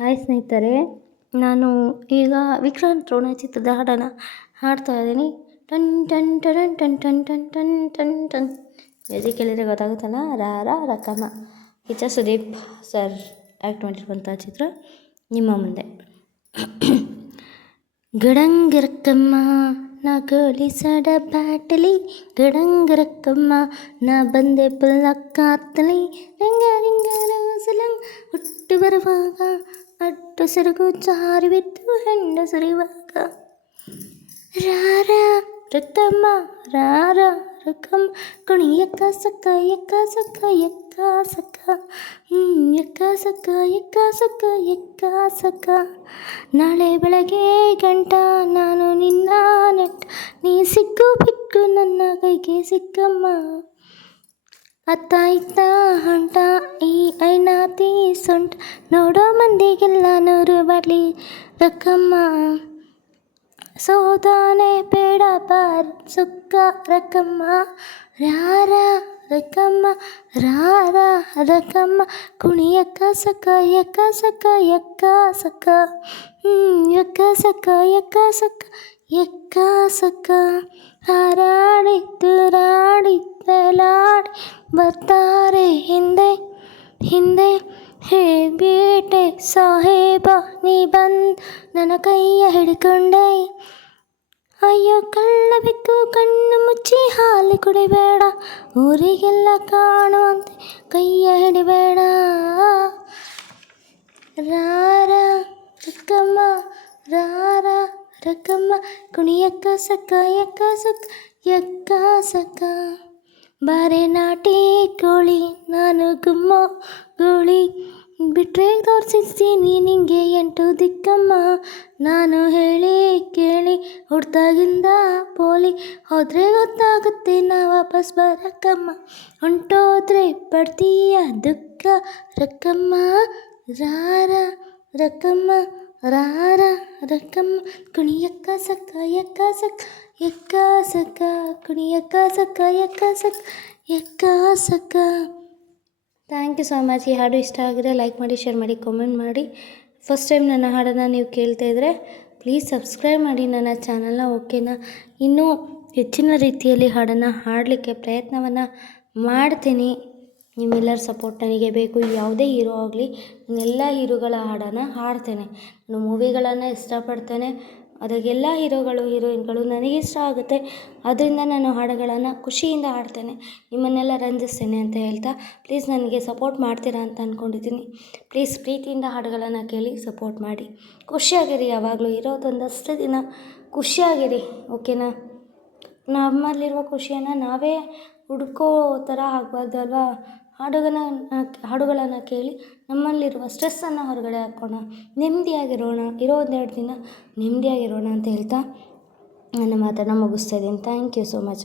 Hi ಸ್ನೇಹಿತರೆ, ನಾನು ಈಗ ವಿಕ್ರಾಂತ್ ರೋಣ ಚಿತ್ರದ ಹಾಡನ್ನು ಹಾಡ್ತಾ ಇದ್ದೀನಿ. Ton ton ton ton ton ton ton ton ton music ಕೇಳಿದರೆ ಗೊತ್ತಾಗುತ್ತಲ್ಲ, ರಾ ರಾ ರಕಮ. ಕಿಚ್ಚ ಸುದೀಪ್ ಸರ್ ಆ್ಯಕ್ಟ್ ಮಾಡಿರುವಂಥ ಚಿತ್ರ ನಿಮ್ಮ ಮುಂದೆ. ಗಡಂಗರಕ್ಕಮ್ಮ ನಾ ಗೋಲಿಸಡ ಬ್ಯಾಟಲಿ, ಗಡಂಗರಕ್ಕಮ್ಮ ನಾ ಬಂದೆ ಪುಲ್ಲಕ್ಕಾತಲಿ, ರಿಂಗ ರಿಂಗ ರೋಸಲಂಗ್ ಹುಟ್ಟು ಬರುವಾಗ ಅಟ್ಟು ಸೆರಗು ಜಾರಿ ಬಿದ್ದು ಹೆಂಡ ಸುರಿಯುವಾಗ. ರಾರ ರಕ್ಕಮ್ಮ ರಾರ ರಕ್ಕಮ್ಮ ಕುಣಿಯಕ್ಕ ಸಕ್ಕ ಎಕ್ಕ ಸಕ್ಕ ಎಕ್ಕ ಸಕ್ಕ ಎಕ್ಕ ಸಕ್ಕ ಎಕ್ಕ ಸಕ್ಕ ಎಕ್ಕ ಸಕ್ಕ. ನಾಳೆ ಬೆಳಗ್ಗೆ ಗಂಟ ನಾನು ನಿನ್ನ ನೆಟ್ಟ, ನೀ ಸಿಕ್ಕು ಬಿಕ್ಕು ನನ್ನ ಕೈಗೆ ಸಿಕ್ಕಮ್ಮ. ಅತ್ತ ಇತ್ತ ಹೊಂಟ ಈ ಐನಾತಿ ಸೊಂಟ, ನೋಡೋ ಮಂದಿಗೆಲ್ಲ 100 ಬಾಟ್ಲಿ ರಕ್ಕಮ್ಮ. ಸೋದಾನೆ ಬೇಡ ಬಾರ್ ಸುಕ್ಕ ರಕ್ಕಮ್ಮ, ರಾರ ರಕ್ಕಮ್ಮ ರಾರ ರಕ್ಕಮ್ಮ ಕುಣಿಯಕ್ಕ ಸಕ್ಕ ಎಕ್ಕ ಸಕ್ಕ ಎಕ್ಕ ಸಕ್ಕ ಎಕ್ಕ ಸಕ್ಕ ಎಕ್ಕ ಸಕ್ಕ ಎಕ್ಕ ಸಕ್ಕ. ಹಾರಾಡಿ ತೂರಾಡಿ ತೇಲಾಡಿ ಬರ್ತಾರೆ ಹಿಂದೆ ಹಿಂದೆ, ಹೇ ಬೇಟೆ ಸಾಹೇಬ ನೀ ಬಂದು ನನ್ನ ಕೈಯ ಹಿಡ್ಕೊಂಡೆ. ಅಯ್ಯೋ ಕಳ್ಳ ಬೆಕ್ಕು ಕಣ್ಣು ಮುಚ್ಚಿ ಹಾಲು ಕುಡಿಬೇಡ, ಊರಿಗೆಲ್ಲ ಕಾಣುವಂತೆ ಕೈಯ ಹಿಡಿಬೇಡ. ರಾರ ರಕ್ಕಮ್ಮ ರಾರ ರಕ್ಕಮ್ಮ ಕುಣಿಯಕ್ಕ ಸಕ್ಕ ಎಕ್ಕ ಸಕ್ಕ ಎಕ್ಕ ಸಕ್ಕ. ಬಾರೆ ನಾಟಿ ಕೋಳಿ ನಾನು ಗುಮ್ಮೋ ಗೋಳಿ, ಬಿಟ್ರೆ ತೋರಿಸ್ತೀನಿ ನಿಂಗೆ 8 ದಿಕ್ಕಮ್ಮ. ನಾನು ಹೇಳಿ ಕೇಳಿ ಹುಡ್ದಾಗಿಂದ ಪೋಲಿ, ಹೋದರೆ ಗೊತ್ತಾಗುತ್ತೆ ನಾ ವಾಪಸ್ ಬರಕ್ಕಮ್ಮ. ಹೊಂಟೋದ್ರೆ ಪಡ್ತೀಯ ದುಃಖ ರಕ್ಕಮ್ಮ, ರಾರ ರಕ್ಕಮ್ಮ ರಾರ ರಕ್ಕಮ್ಮ ಕುಣಿಯಕ್ಕ ಸಕ್ಕ ಎಕ್ಕ ಸಕ್ಕ ಎಕ್ಕ ಸಕ್ಕ ಕುಣಿಯಕ್ಕ ಸಕ್ಕ ಎಕ್ಕ ಸಕ್ಕ ಎಕ್ಕ ಸಕ್ಕ. Thank you so much. ಈ ಹಾಡು ಇಷ್ಟ ಆಗಿದೆ ಲೈಕ್ ಮಾಡಿ, ಶೇರ್ ಮಾಡಿ, ಕಾಮೆಂಟ್ ಮಾಡಿ. ಫಸ್ಟ್ ಟೈಮ್ ನನ್ನ ಹಾಡನ್ನು ನೀವು ಕೇಳ್ತಾ ಇದ್ದರೆ ಪ್ಲೀಸ್ ಸಬ್ಸ್ಕ್ರೈಬ್ ಮಾಡಿ ನನ್ನ ಚಾನಲ್ನ, ಓಕೆನಾ? ಇನ್ನೂ ಹೆಚ್ಚಿನ ರೀತಿಯಲ್ಲಿ ಹಾಡನ್ನು ಹಾಡಲಿಕ್ಕೆ ಪ್ರಯತ್ನವನ್ನು ಮಾಡ್ತೀನಿ. ನಿಮ್ಮೆಲ್ಲರ ಸಪೋರ್ಟ್ ನನಗೆ ಬೇಕು. ಯಾವುದೇ ಹೀರೋ ಆಗಲಿ, ನಾನೆಲ್ಲ ಹೀರೋಗಳ ಹಾಡನ್ನು ಹಾಡ್ತೇನೆ. ನಾನು ಮೂವಿಗಳನ್ನು ಇಷ್ಟಪಡ್ತೇನೆ, ಅದಕ್ಕೆಲ್ಲ ಹೀರೋಗಳು ಹೀರೋಯಿನ್ಗಳು ನನಗೆ ಇಷ್ಟ ಆಗುತ್ತೆ. ಅದರಿಂದ ನಾನು ಹಾಡುಗಳನ್ನು ಖುಷಿಯಿಂದ ಹಾಡ್ತೇನೆ, ನಿಮ್ಮನ್ನೆಲ್ಲ ರಂಜಿಸ್ತೇನೆ ಅಂತ ಹೇಳ್ತಾ, ಪ್ಲೀಸ್ ನನಗೆ ಸಪೋರ್ಟ್ ಮಾಡ್ತೀರಾ ಅಂತ ಅಂದ್ಕೊಂಡಿದ್ದೀನಿ. ಪ್ಲೀಸ್ ಪ್ರೀತಿಯಿಂದ ಹಾಡುಗಳನ್ನು ಕೇಳಿ ಸಪೋರ್ಟ್ ಮಾಡಿ. ಖುಷಿಯಾಗಿರಿ, ಯಾವಾಗಲೂ ಇರೋದೊಂದಷ್ಟು ದಿನ ಖುಷಿಯಾಗಿರಿ, ಓಕೆನಾ? ನಮ್ಮಲ್ಲಿರುವ ಖುಷಿಯನ್ನು ನಾವೇ ಹುಡ್ಕೋ ಥರ ಆಗಬಾರ್ದು ಅಲ್ವಾ? ಹಾಡುಗಳನ್ನು ಕೇಳಿ ನಮ್ಮಲ್ಲಿರುವ ಸ್ಟ್ರೆಸ್ಸನ್ನು ಹೊರಗಡೆ ಹಾಕೋಣ, ನೆಮ್ಮದಿಯಾಗಿರೋಣ, ಇರೋ 1-2 ದಿನ ನೆಮ್ಮದಿಯಾಗಿರೋಣ ಅಂತ ಹೇಳ್ತಾ ನನ್ನ ಮಾತನ್ನು ಮುಗಿಸ್ತಾ ಇದ್ದೀನಿ. Thank you so much.